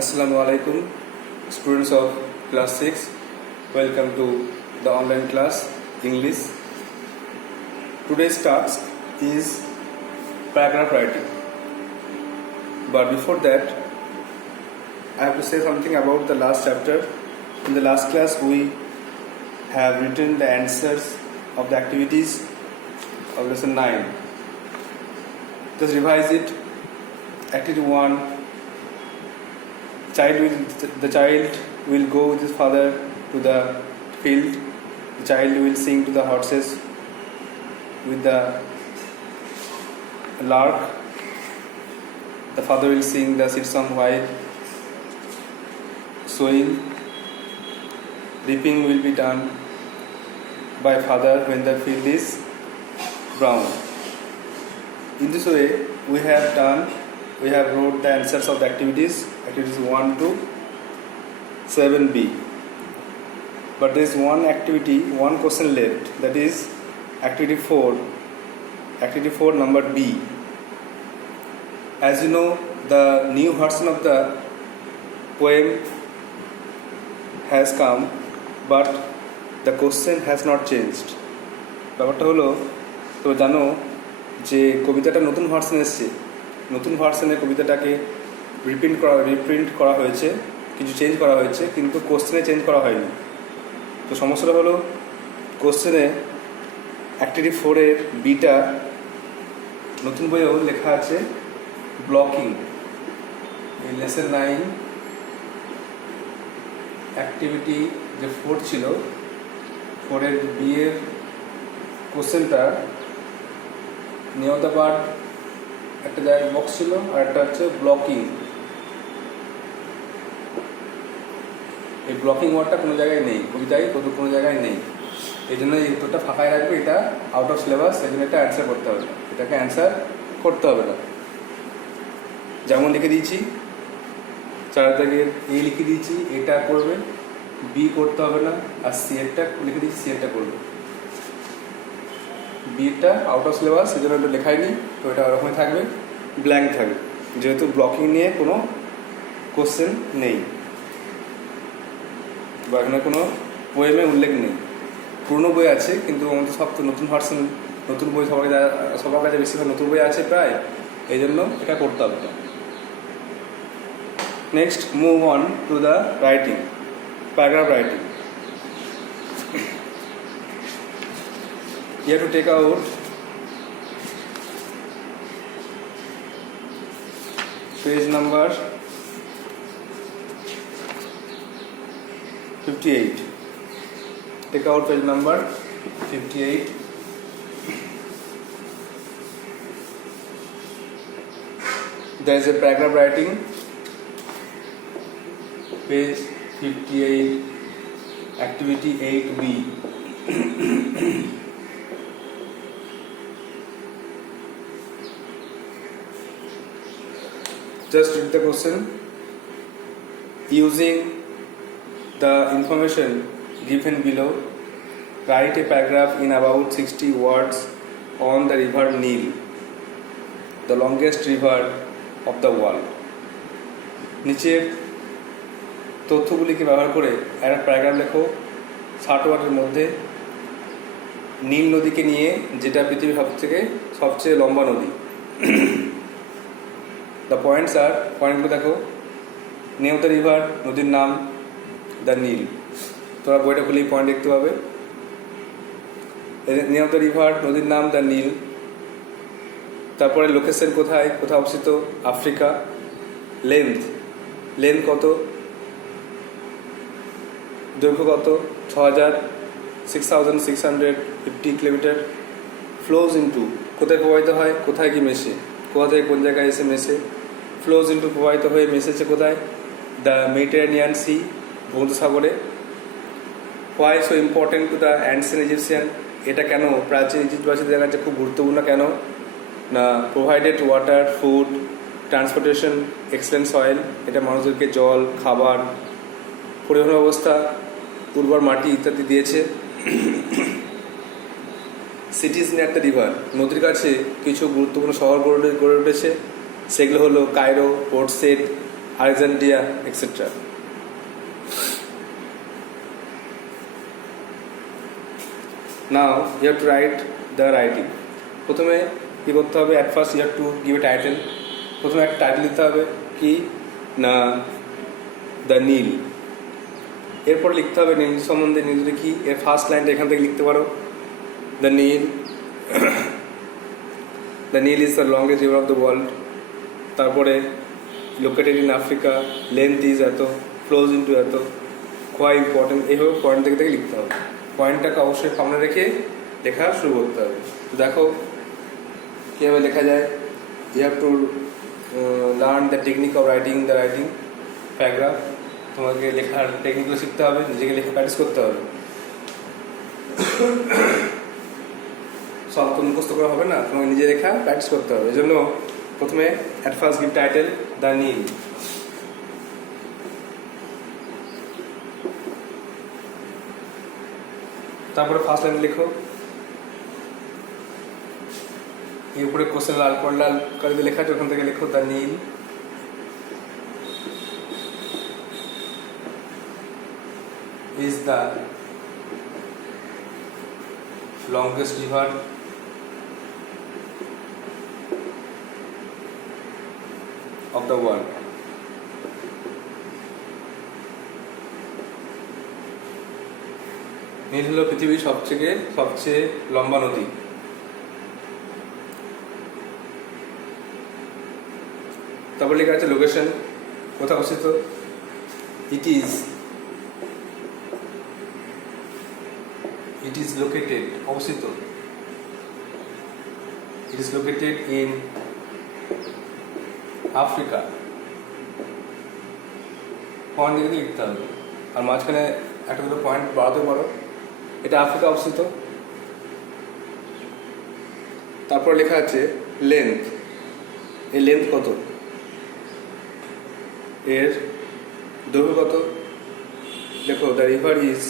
Assalamu alaikum, students of class 6. Welcome to the online class English. Today's task is paragraph writing. But before that, I have to say something about the last chapter. In the last class, we have written the answers of the activities of lesson 9. Just revise it. Activity 1. The child will go with his father to the field. The child will sing to the horses with the lark. The father will sing the seed song while sowing. Reaping will be done by father when the field is brown. In this way, we have wrote the answers of the activities 1 to 7b. But there is one question left, that is activity 4. Activity 4 number B. As you know, the new version of the poem has come, but the question has not changed. ব্যাপারটা হলো, তো জানো যে কবিতাটা নতুন ভার্সন এসছে, নতুন ভার্সনে কবিতাটাকে রিপ্রিন্ট করা হয়েছে, কিছু চেঞ্জ করা হয়েছে, কিন্তু কোশ্চেনে চেঞ্জ করা হয়নি। তো সমস্যাটা হলো, কোশ্চেনে অ্যাক্টিভিটি 4-এর বিটা নতুন বইয়েও লেখা আছে ব্লকিং। এই লেসন 9 অ্যাক্টিভিটি যে 4 ছিল, 4-এর বিয়ের কোশ্চেনটা নিউ দ্য বার্ড একটা জায়গায় বক্স ছিল, আর একটা হচ্ছে ব্লকিং। এই ব্লকিং ওয়ার্ডটা কোনো জায়গায় নেই, কবিতায় কোনো জায়গায় নেই। এই জন্য এই উত্তরটা ফাঁকাই রাখবে, এটা আউট অফ সিলেবাস, এই জন্য এটা অ্যান্সার করতে হবে না, এটাকে অ্যান্সার করতে হবে না। যেমন লিখে দিয়েছি 4 দাগের এ লিখে দিয়েছি, এটা করবে, বি করতে হবে না, আর সি এরটা লিখে দিয়েছি, সি এরটা করবে। বিটা আউট অফ সিলেবাস, এই জন্য এটা লেখায়নি, তো এটা ওরকমই থাকবে, ব্ল্যাঙ্ক থাকবে, যেহেতু ব্লকিং নিয়ে কোনো কোশ্চেন নেই বা এখানে কোনো পোয়েমে উল্লেখ নেই। পুরনো বই আছে, কিন্তু আমাদের সব তো নতুন ভার্সন, নতুন বই সবার কাছে বেশিরভাগ নতুন বই আছে প্রায়, এই জন্য এটা করতে হবে না। Next move on to the writing, paragraph writing. You have to take out page number 58. Take out page number 58. There is a paragraph writing, page 58, activity 8b. Just read the question. Using the information given below, write a paragraph in about 60 words on the river Nile, the longest river of the world. নিচের তথ্যগুলিকে ব্যবহার করে একটা প্যারাগ্রাফ লেখো 60 ওয়ার্ডের মধ্যে, নীল নদীকে নিয়ে, যেটা পৃথিবীর সবচেয়ে লম্বা নদী। দ্য পয়েন্টস আর, পয়েন্টগুলো দেখো, নেম দ্য রিভার, নদীর নাম, দ্য নীল। তোরা বইটা খুলেই পয়েন্ট দেখতে পাবে। নেম দ্য রিভার, নদীর নাম, দ্য নীল। তারপরে লোকেশন কোথায় অবস্থিত, আফ্রিকা। লেন্থ কত, দৈর্ঘ্য কত, 6650 কিলোমিটার। ফ্লোজ ইনটু, কোথায় প্রবাহিত হয়, কোথায় কি মেশে, কোথা থেকে কোন জায়গায় এসে মেশে। ফ্লোজ ইনটু, প্রবাহিত হয়ে মেশেছে কোথায়, দ্য মেডিটেরেনিয়ান সি, ভূমধ্যসাগরে। Why so important to the ancient Egyptian, এটা কেন প্রাচীন ইজিপ্টবাসীদের কাছে খুব গুরুত্বপূর্ণ, কেন না provided water, food, transportation, excellent soil, এটা মানুষদেরকে জল, খাবার, পরিবহন ব্যবস্থা, উর্বর মাটি ইত্যাদি দিয়েছে। সিটিজ নিয়ার দ্য রিভার, নদীর কাছে কিছু গুরুত্বপূর্ণ শহর গড়ে উঠেছে, সেগুলো হলো Cairo, Port Said, Alexandria, etc. Now you have to write the writing. প্রথমে কি করতে হবে? At first you have to give a title. প্রথমে একটা টাইটেল দিতে হবে কি না দ্য নীল। এরপর লিখতে হবে নীল সম্বন্ধে। নীলটা কি? এর ফার্স্ট লাইনটা এখান থেকে লিখতে পারো, the Nile. The Nile is the longest river of the world. তারপরে located in Africa, length is এত, ফ্লোজ ইন্টু এত, কোয়াই ইম্পর্টেন্ট। এইভাবে পয়েন্ট থেকে লিখতে হবে। পয়েন্টটাকে অবশ্যই সামনে রেখে লেখা শুরু করতে হবে। দেখো কীভাবে লেখা যায়। You have to learn the technique of writing the writing paragraph. তোমাকে লেখার টেকনিকগুলো শিখতে হবে, নিজেকে লেখা প্র্যাকটিস করতে হবে। সব তো মুখস্থ করা হবে না, তোমাকে নিজে লেখা প্র্যাকটিস করতে হবে। এই জন্য প্রথমে at first give title the Nile. তারপরে ফার্স্ট লাইন লিখো। এর উপরে কোশ্চেন লাল কালিতে লেখা আছে, ওখান থেকে লিখো the Nile is the longest river of the world. নীল হলো পৃথিবীর সবচেয়ে লম্বা নদী। তারপর লেখা আছে লোকেশন, কোথায় অবস্থিত। It is located, অবস্থিত। It is located in Africa. Point দিকে লিখতে হবে, আর মাঝখানে একটা দুটো পয়েন্ট বাড়াতে পারো। এটা আফ্রিকা অবস্থিত। তারপর লেখা আছে লেন্থ। এই লেন্থ কত, এর দৈর্ঘ্য কত। দেখো the river is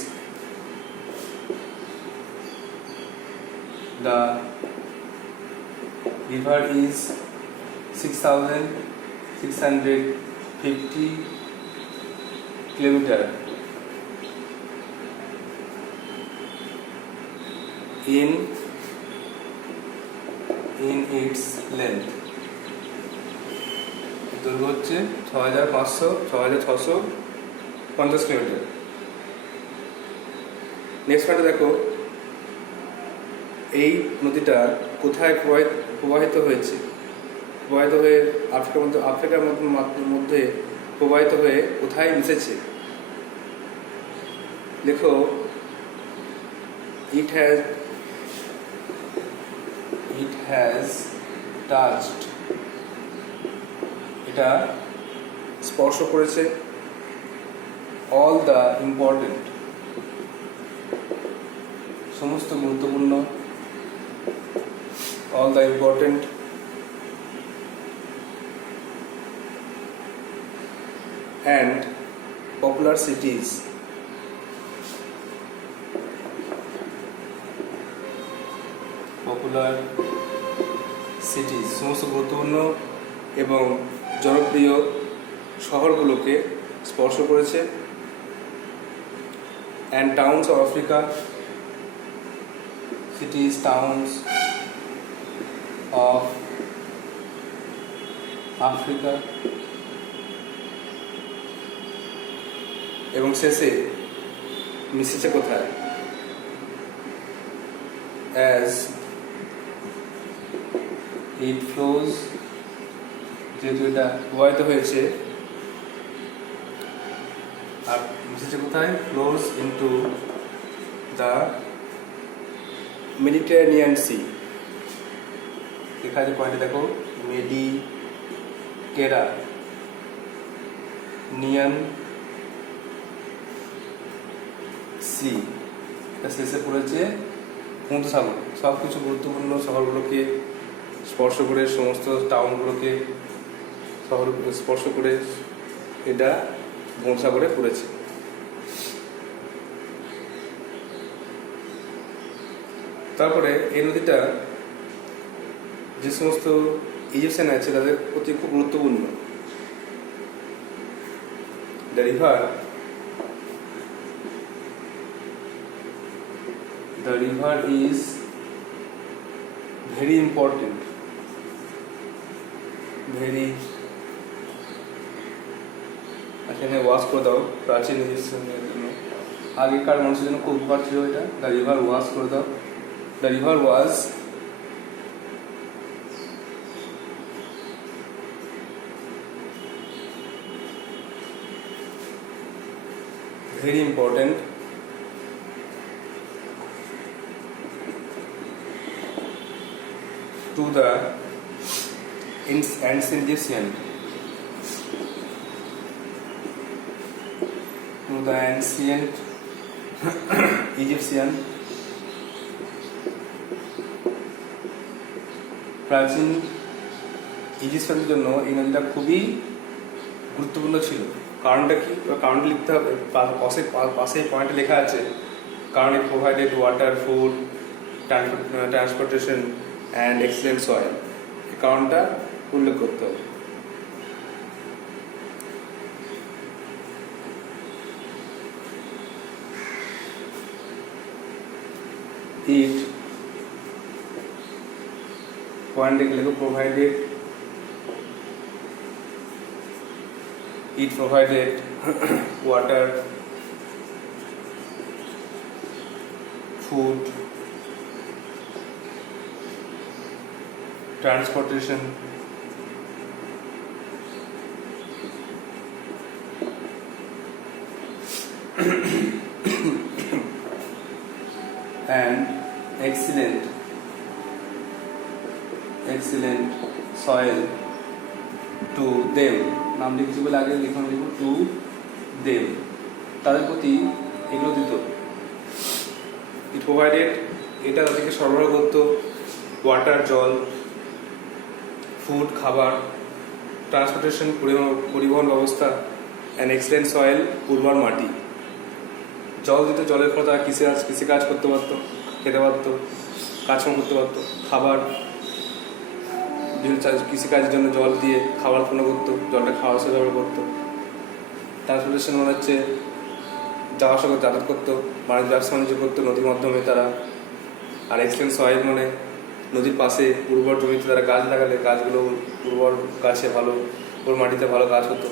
The river is 6,650 kilometers in its length. দৈর্ঘ্য হচ্ছে 6,650 কিলোমিটার। নেক্সট পয়েন্টে দেখো এই নদীটা কোথায় প্রবাহিত হয়েছে। প্রবাহিত হয়ে আফ্রিকার মধ্যে প্রবাহিত হয়ে কোথায় মিশেছে। লেখো it has touched, এটা স্পর্শ করেছে all the important, সমস্ত গুরুত্বপূর্ণ, all the important and popular cities, সমস্ত গুরুত্বপূর্ণ এবং জনপ্রিয় শহরগুলোকে স্পর্শ করেছে। and towns of Africa, cities, towns of Africa, এবং শেষে মিশেছে কোথায়। as it flows, যেহেতু এটা প্রবাহিত হয়েছে, আর মিশেছে কোথায়, flows into the Mediterranean Sea। লেখা আছে পয়েন্টে দেখো, মেডিটেরানিয়ান সি। শেষে পড়েছে ভূমধ্য সাগর। সব কিছু গুরুত্বপূর্ণ শহরগুলোকে স্পর্শ করে, সমস্ত টাউনগুলোকে স্পর্শ করে এটা ভূমধ্য সাগরে পড়েছে। তারপরে এই নদীটা যে সমস্ত ইজিপশিয়ান আছে তাদের প্রতি খুব গুরুত্বপূর্ণ। The river is very important. Very এখানে ওয়াশ করে দাও প্রাচীন ইজিপশিয়ানদের জন্য আগেকার মানুষের জন্য খুব উপকার ছিল এটা দ্য রিভার ওয়াশ করে দাও the river was very important to the ancient Egyptian প্রাচীন ইজিপশিয়ানদের জন্য এই নদীটা খুবই গুরুত্বপূর্ণ ছিল কারণটা কি কারণটা লিখতে হবে পাশে পয়েন্টে লেখা আছে কারণ it provided water food transportation and excellent soil এই কারণটা উল্লেখ করতে হবে it point लिखो provided water food transportation and excellent soil to them নাম লিখছি বলে আগে লিখুন টু দেম তাদের প্রতি এগুলো দিত ইট প্রোভাইডেড এটা তাদেরকে সরবরাহ করতো ওয়াটার জল ফুড খাবার ট্রান্সপোর্টেশন পরিবহন ব্যবস্থা অ্যান্ড এক্সিলেন্ট সয়েল উর্বর মাটি জল দিত জলের ফলে তারা কৃষিকাজ করতে পারতো খেতে পারতো কাজকর্ম করতে পারতো খাবার বিভিন্ন কৃষিকাজের জন্য জল দিয়ে খাবার উৎপন্ন করতো জলটা খাওয়া সরবরাহ করতো ট্রান্সপোর্টেশন মনে হচ্ছে যাওয়া আসা করতে যাতায়াত করতো ব্যবসা বাণিজ্য করতো নদীর মাধ্যমে তারা আর এক্সিলেন্ট সয়েল মানে নদীর পাশে উর্বর জমিতে তারা গাছ লাগালে গাছগুলো উর্বর গাছে ভালো উর্বর মাটিতে ভালো গাছ হতো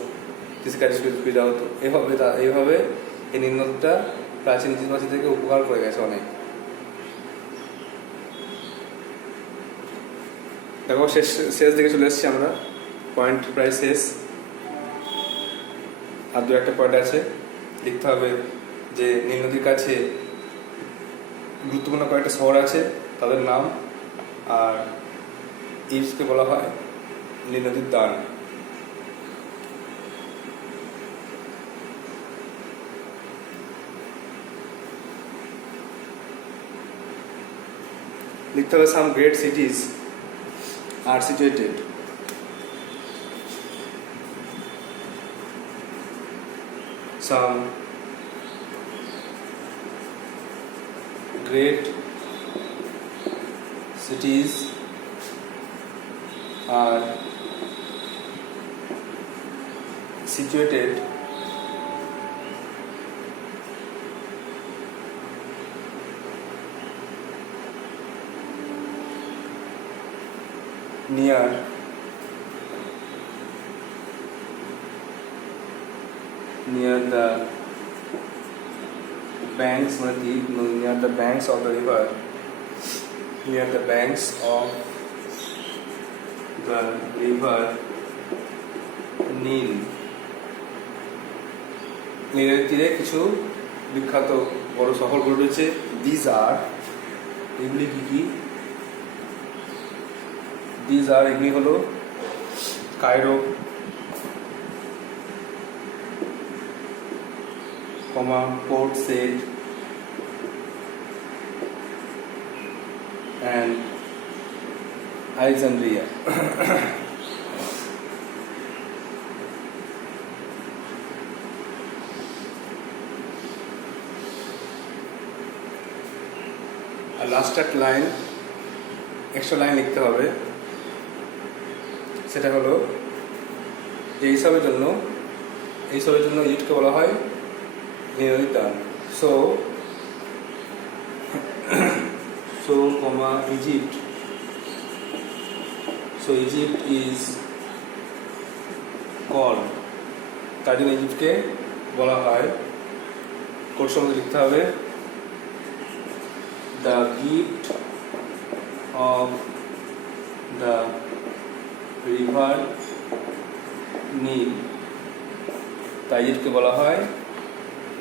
কৃষিকাজ সুবিধা হতো এইভাবে এই নীলনদটা প্রাচীন ইতিহাস থেকে উপকার করে গেছে অনেক দেখো শেষ দিকে চলে এসেছি আমরা পয়েন্ট প্রায় শেষ আর দু একটা পয়েন্ট আছে লিখতে হবে যে নীল নদীর কাছে গুরুত্বপূর্ণ কয়েকটা শহর আছে তাদের নাম আর ইপসকে বলা হয় নীল নদীর দান লিখতে হবে some great cities are situated some great cities are situated near the banks near the banks of the river নীল নীলের তীরে কিছু বিখ্যাত বড় শহরগুলো রয়েছে এগুলি কি এগুলি হলো Cairo Port Said and Alexandria আর লাস্ট একটা লাইন এক্সট্রা লাইন লিখতে হবে সেটা হলো যে এইসবের জন্য এইসবের জন্য ইজিপ্টকে বলা হয় নীল নদীর দান। So Egypt. So Egypt is called, তার জন্য ইজিপ্টকে বলা হয়, কোর্স মধ্যে লিখতে হবে the gift of the river Nile. তাই ইজিপ্টকে বলা হয়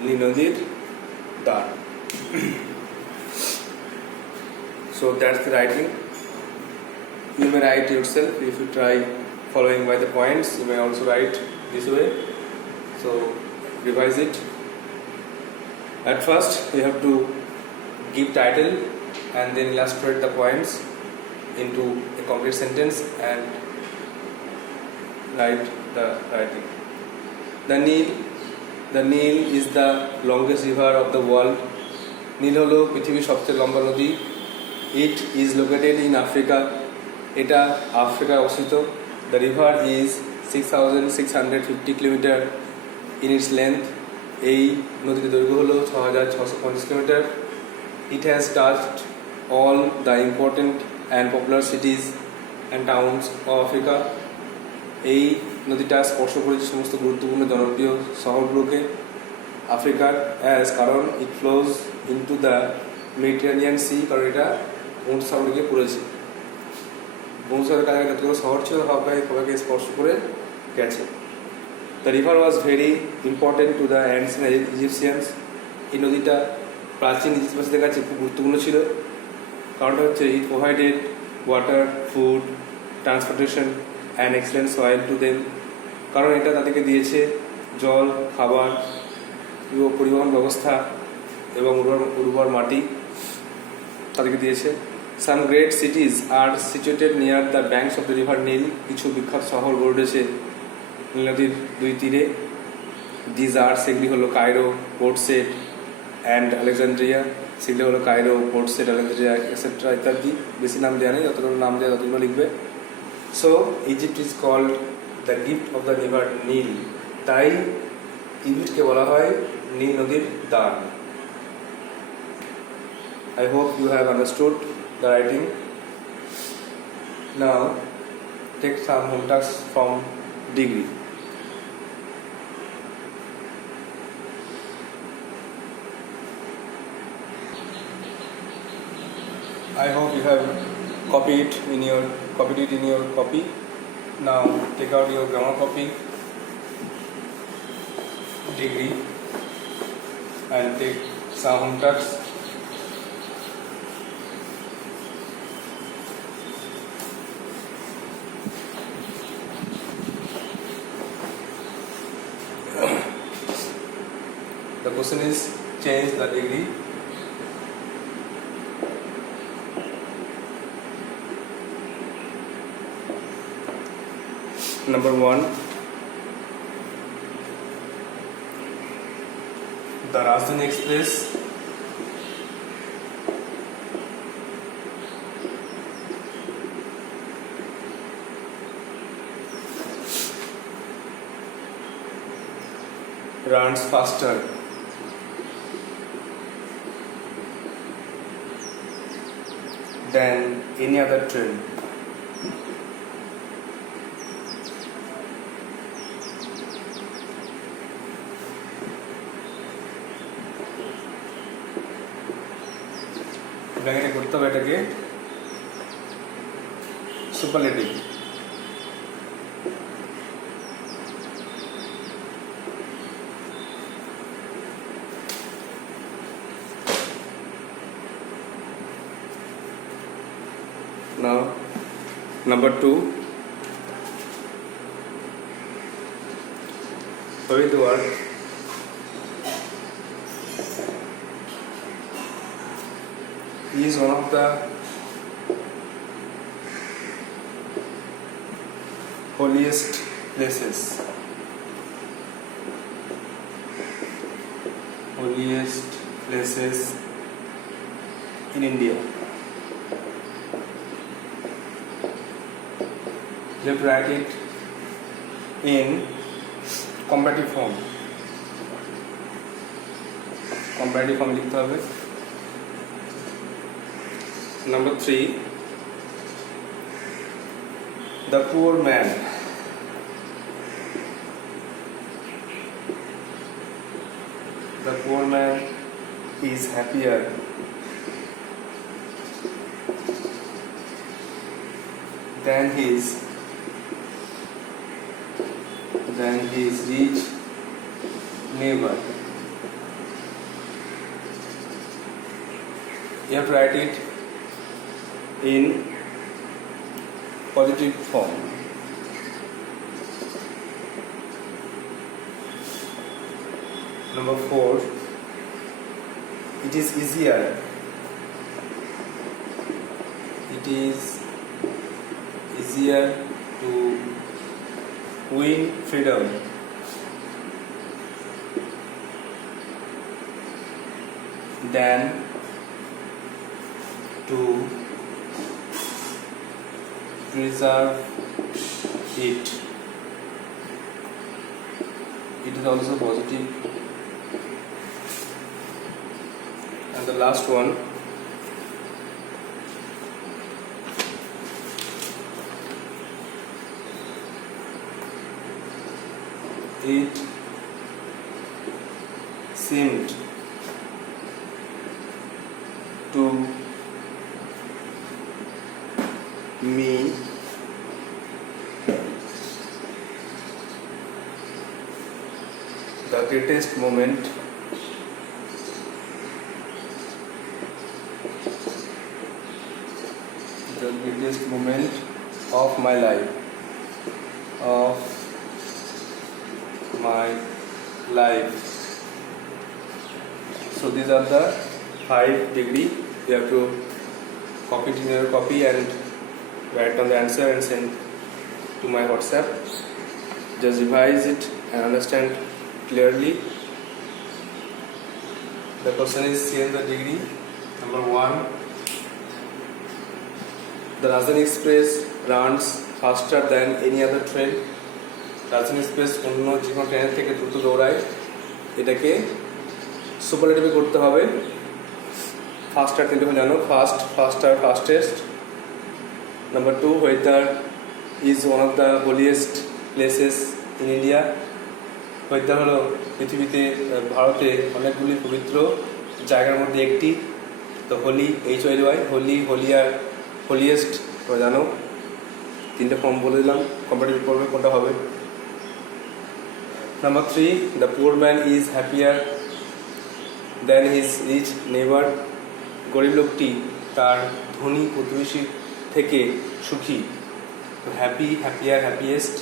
নীল নদীর দান। So that's the writing. You may write yourself. If you try following by the points, you may also write this way. So revise it. At first you have to give title and then illustrate the points into a complete sentence and write the writing. The Nile is the longest river of the world. নীল হলো পৃথিবীর সবচেয়ে লম্বা নদী। It is located in Africa. এটা আফ্রিকায় অবস্থিত। The river is 6,650 kilometre in its length. এই নদীর দৈর্ঘ্য হলো 6,650 kilometre. It has touched all the important and popular cities and towns of Africa. এই নদীটা স্পর্শ করেছে সমস্ত গুরুত্বপূর্ণ জনপ্রিয় শহরগুলোকে আফ্রিকার, কারণ it flows into the Mediterranean Sea, কারণ এটা সমুদ্র গিয়ে পড়েছে। সমুদ্রের কাছাকাছি যতগুলো শহর ছিল সবাইকে স্পর্শ করে গেছে। The river was very important to the ancient Egyptians. এই নদীটা প্রাচীন ইজিপ্টবাসীদের কাছে খুব গুরুত্বপূর্ণ ছিল। কারণটা হচ্ছে it provided water, food, transportation and excellent soil to them. কারণ এটা তাদেরকে দিয়েছে জল, খাবার, পরিবহন ব্যবস্থা এবং উর্বর মাটি তাদেরকে দিয়েছে। Some great cities are situated near the banks of the river Nile. কিছু বিখ্যাত শহর গড়ে উঠেছে নীল নদীর দুই তীরে। These are, সেগুলি হলো Cairo, port set and Alexandria. সেগুলি হলো Cairo, port set, Alexandria etcetera ইত্যাদি। বেশি নাম দেওয়া নেই, যতগুলো নাম দেওয়া ততগুলো লিখবে। So Egypt is called the gift of the river Nile. তাই ইজিপ্টকে বলা হয় নীল নদীর দান। I hope you have understood the writing. Now take some home tasks from degree. I hope you have copied it in your copy. Now take out your grammar copy, degree, and take some home tasks. The question is change the degree. Number 1, the Rajdhani Express runs faster than any other train. ব্র্যাকেটে করতে হবে এটাকে superlative. Now number 2, Haridwar is one of the holiest places in India. You have to write it in comparative form লিখতে হবে। নাম্বার 3, the poor man is happier than his rich neighbor. You have to write it in positive form. Number 4, it is easier to win freedom than to preserve it. It is also positive. And the last one, it seemed to me the greatest moment of my life. So these are the 5 degree. You have to copy it in your copy and write down the answer and send to my WhatsApp. Just revise it and understand clearly. The question is change the degree. Number 1, the Rajdhani Express runs faster than any other train. রাজধানী এক্সপ্রেস অন্য যে কোনো ট্রেনের থেকে দ্রুত দৌড়ায়, এটাকে সুপারলেটিভে করতে হবে। ফাস্টার তিনটে হলে জানো, ফাস্টার, fastest. Number 2, Haridwar is one of the holiest places in India. Haridwar হলো পৃথিবীতে, ভারতে অনেকগুলি পবিত্র জায়গার মধ্যে একটি। তো হোলি, হোলিয়ার, হোলিয়েস্ট জানো। 3টে ফর্ম বলে দিলাম, কম্পারেটিভ করবে কোনটা হবে। Number 3, the poor man is happier than his rich neighbor. গরিব লোকটি তার ধনী প্রতিবেশী থেকে সুখী। তো হ্যাপি, হ্যাপিয়ার, হ্যাপিয়েস্ট,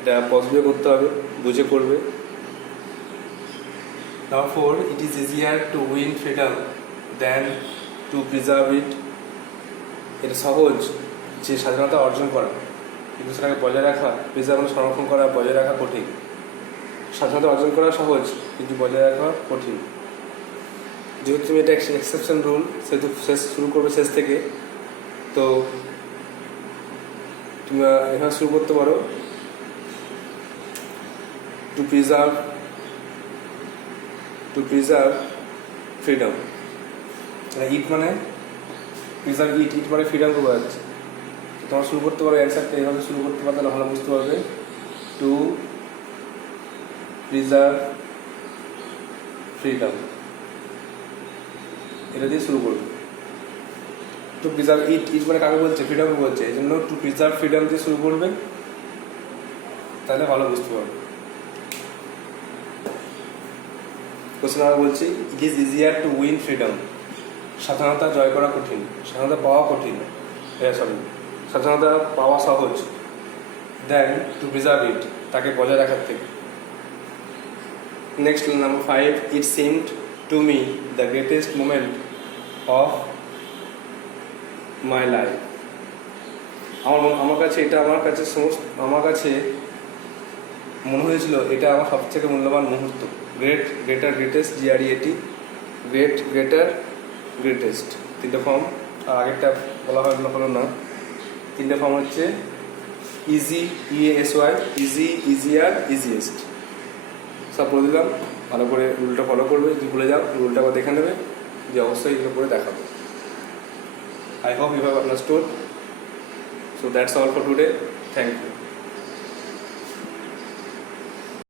এটা পজিটিভ করতে হবে, বুঝে করবে। Number 4, it is easier to win freedom than to preserve it. এটা সহজ যে স্বাধীনতা অর্জন করা, কিন্তু সেটাকে বজায় রাখা, প্রিজার্ভ সংরক্ষণ করা, বজায় রাখা কঠিন। স্বাধীনতা অর্জন করা সহজ, কিন্তু বজায় রাখা কঠিন। যেহেতু তুমি এটা এক্সেপশন রুল, সেহেতু শেষ শুরু করবে শেষ থেকে। তো তুমি এভাবে শুরু করতে পারো, টু প্রিজার্ভ ফ্রিডম। ইট মানে প্রিজার্ভ, ইট মানে ফ্রিডম করা যাচ্ছে। তোমার শুরু করতে পারো, অ্যান্সারটা এইভাবে শুরু করতে পারো, তাহলে ভালো বুঝতে পারবে। টু প্রিজার্ভ ফ্রিডম, এটা দিয়ে শুরু করবে। টু প্রিজার্ভ ইট মানে কাকে বলছে? ফ্রিডম বলছে, এই জন্য টু প্রিজার্ভ ফ্রিডম দিয়ে শুরু করবে, তাহলে ভালো বুঝতে পারবে। কোশ্চেন আমরা বলছি, it is easier to win freedom. স্বাধীনতা জয় করা কঠিন, স্বাধীনতা পাওয়া কঠিন, স্বাধীনতা পাওয়া সহজ, দেন টু প্রিজার্ভ ইট, তাকে বজায় রাখার থেকে। Next number 5, it seemed to me the greatest moment of my life. আমার কাছে মনে হয়েছিল এটা আমার সবথেকে মূল্যবান মুহূর্ত। Greatest, GREAT, greatest. 3টে ফর্ম, আর আগেরটা বলা হলো না। 3টে ফর্ম হচ্ছে easy, EASY, easy, easier, easiest. সব বলে দিলাম, ভালো করে রুলটা ফলো করবে, যদি ভুলে যাও রুলটা আবার দেখে নেবে, যে অবশ্যই এগুলো করে দেখাবো। I hope you have understood. So that's all for today. Thank you.